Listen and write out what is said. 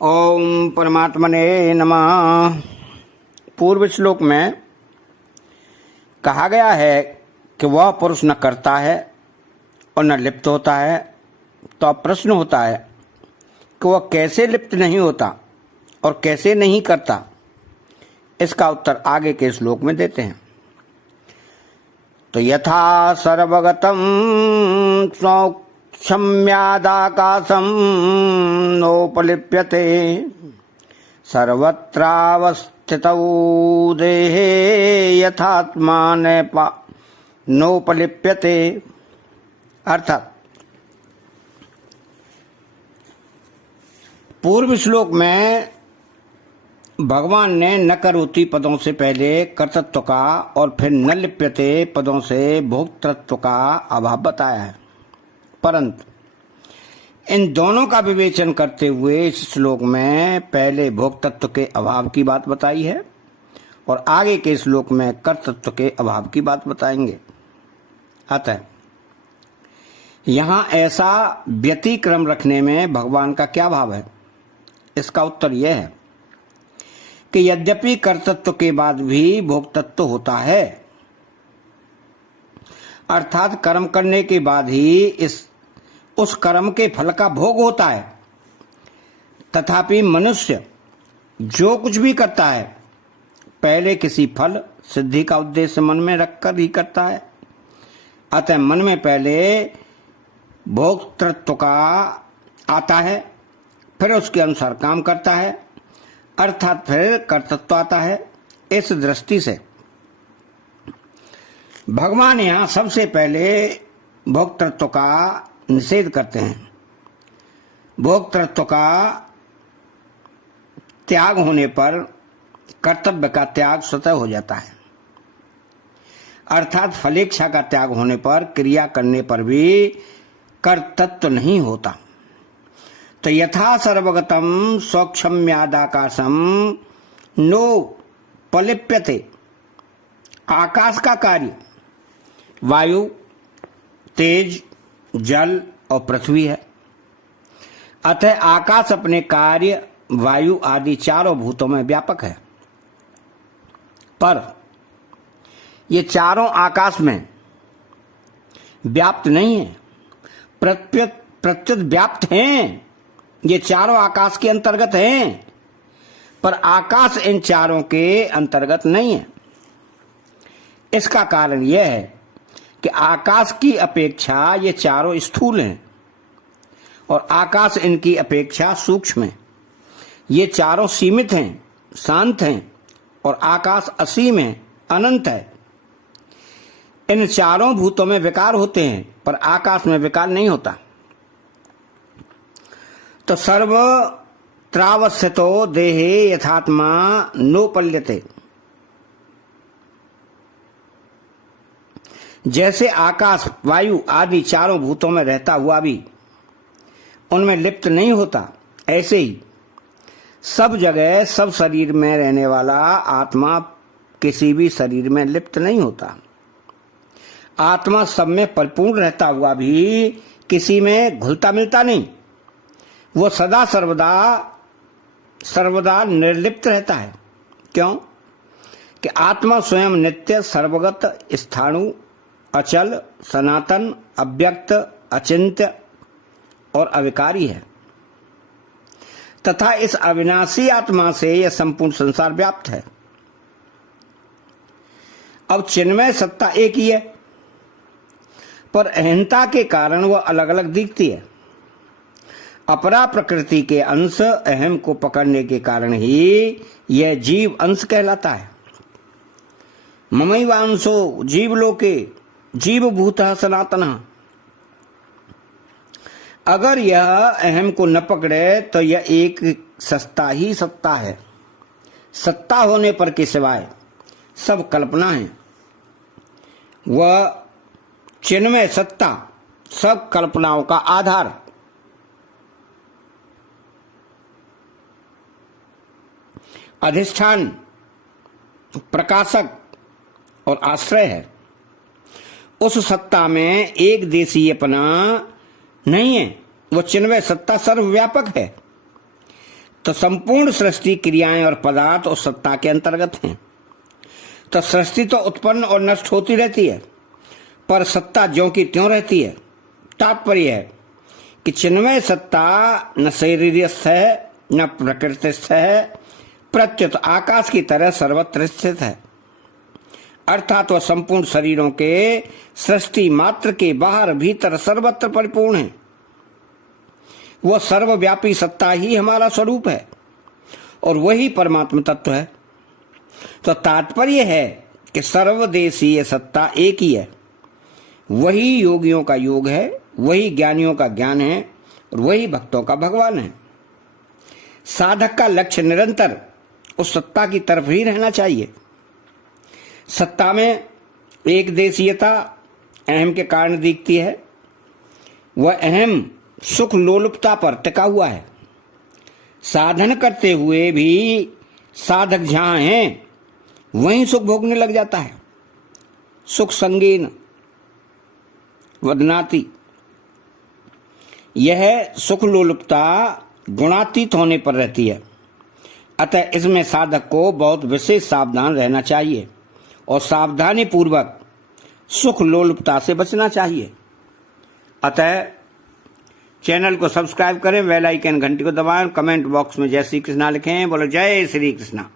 ओम परमात्मने नमः। पूर्व श्लोक में कहा गया है कि वह पुरुष न करता है और न लिप्त होता है। तो अब प्रश्न होता है कि वह कैसे लिप्त नहीं होता और कैसे नहीं करता। इसका उत्तर आगे के श्लोक में देते हैं। तो यथा सर्वगतम सौक्षम्यादाकाशम नोपलिप्यते सर्वत्रावस्थितौ देहे यथात्मा नोपलिप्यते। अर्थात पूर्व श्लोक में भगवान ने न करोति पदों से पहले कर्तृत्व का और फिर न लिप्यते पदों से भोक्तृत्व का अभाव बताया है, परंतु इन दोनों का विवेचन करते हुए इस श्लोक में पहले भोक्तृत्व के अभाव की बात बताई है और आगे के श्लोक में कर्तृत्व के अभाव की बात बताएंगे। अतः यहाँ ऐसा व्यतिक्रम रखने में भगवान का क्या भाव है? इसका उत्तर यह है कि यद्यपि कर्तृत्व के बाद भी भोक्तृत्व होता है, अर्थात कर्म करने के बाद ही उस कर्म के फल का भोग होता है, तथापि मनुष्य जो कुछ भी करता है पहले किसी फल सिद्धि का उद्देश्य मन में रखकर ही करता है। अतः मन में पहले भोक्तृत्व का आता है, फिर उसके अनुसार काम करता है, अर्थात फिर कर्तृत्व आता है। इस दृष्टि से भगवान यहाँ सबसे पहले भोक्तृत्व का निषेध करते हैं। भोक्तृत्व का त्याग होने पर कर्तव्य का त्याग स्वतः हो जाता है, अर्थात फलेच्छा का त्याग होने पर क्रिया करने पर भी कर्तृत्व नहीं होता। तो यथा सर्वगतम सौक्षम्यादाकाशम नो पलिप्यते। आकाश का कार्य वायु, तेज, जल और पृथ्वी है। अतः आकाश अपने कार्य वायु आदि चारों भूतों में व्यापक है, पर ये चारों आकाश में व्याप्त नहीं है, प्रत्युत व्याप्त हैं। ये चारों आकाश के अंतर्गत हैं, पर आकाश इन चारों के अंतर्गत नहीं है। इसका कारण यह है कि आकाश की अपेक्षा ये चारों स्थूल हैं और आकाश इनकी अपेक्षा सूक्ष्म है। ये चारों सीमित हैं, शांत हैं और आकाश असीम है, अनंत है। इन चारों भूतों में विकार होते हैं, पर आकाश में विकार नहीं होता। तो सर्वत्रावस्थितो देहे यथात्मा नोपल्यते। जैसे आकाश, वायु आदि चारों भूतों में रहता हुआ भी उनमें लिप्त नहीं होता, ऐसे ही सब जगह सब शरीर में रहने वाला आत्मा किसी भी शरीर में लिप्त नहीं होता। आत्मा सब में परिपूर्ण रहता हुआ भी किसी में घुलता मिलता नहीं। वो सदा सर्वदा निर्लिप्त रहता है। क्यों? कि आत्मा स्वयं नित्य, सर्वगत, स्थाणु, अचल, सनातन, अव्यक्त, अचिंत्य और अविकारी है, तथा इस अविनाशी आत्मा से यह संपूर्ण संसार व्याप्त है। अब चिन्मय सत्ता एक ही है, पर अहंता के कारण वह अलग अलग दिखती है। अपरा प्रकृति के अंश अहम को पकड़ने के कारण ही यह जीव अंश कहलाता है। ममैवांशो जीवलोके जीवभूतः सनातनः। अगर यह अहम को न पकड़े तो यह एक सत्ता ही सत्ता है। सत्ता होने पर के सिवाय सब कल्पना है। वह चिन्मय सत्ता सब कल्पनाओं का आधार, अधिष्ठान, प्रकाशक और आश्रय है। उस सत्ता में एक देशीयपना नहीं है। वह चिन्मय सत्ता सर्वव्यापक है। तो संपूर्ण सृष्टि क्रियाएं और पदार्थ उस सत्ता के अंतर्गत हैं। तो सृष्टि तो उत्पन्न और नष्ट होती रहती है, पर सत्ता ज्यों की त्यों रहती है। तात्पर्य है कि चिन्मय सत्ता न शरीरस्थ है न प्रकृतिस्थ है, प्रत्युत आकाश की तरह सर्वत्र स्थित है। अर्थात वह संपूर्ण शरीरों के सृष्टि मात्र के बाहर भीतर सर्वत्र परिपूर्ण है। वह सर्वव्यापी सत्ता ही हमारा स्वरूप है और वही परमात्मा तत्व है। तो तात्पर्य है कि सर्वदेशीय सत्ता एक ही है, वही योगियों का योग है, वही ज्ञानियों का ज्ञान है और वही भक्तों का भगवान है। साधक का लक्ष्य निरंतर उस सत्ता की तरफ ही रहना चाहिए। सत्ता में एक देशीयता अहम के कारण दिखती है। वह अहम सुख लोलुपता पर टिका हुआ है। साधन करते हुए भी साधक जहां हैं वहीं सुख भोगने लग जाता है। सुख संगीन वदनाति, यह सुख लोलुपता गुणातीत होने पर रहती है। अतः इसमें साधक को बहुत विशेष सावधान रहना चाहिए और सावधानी पूर्वक सुख लोलुपता से बचना चाहिए। अतः चैनल को सब्सक्राइब करें, बेल आइकन घंटी को दबाएं, कमेंट बॉक्स में जय श्री कृष्णा लिखें। बोलो जय श्री कृष्णा।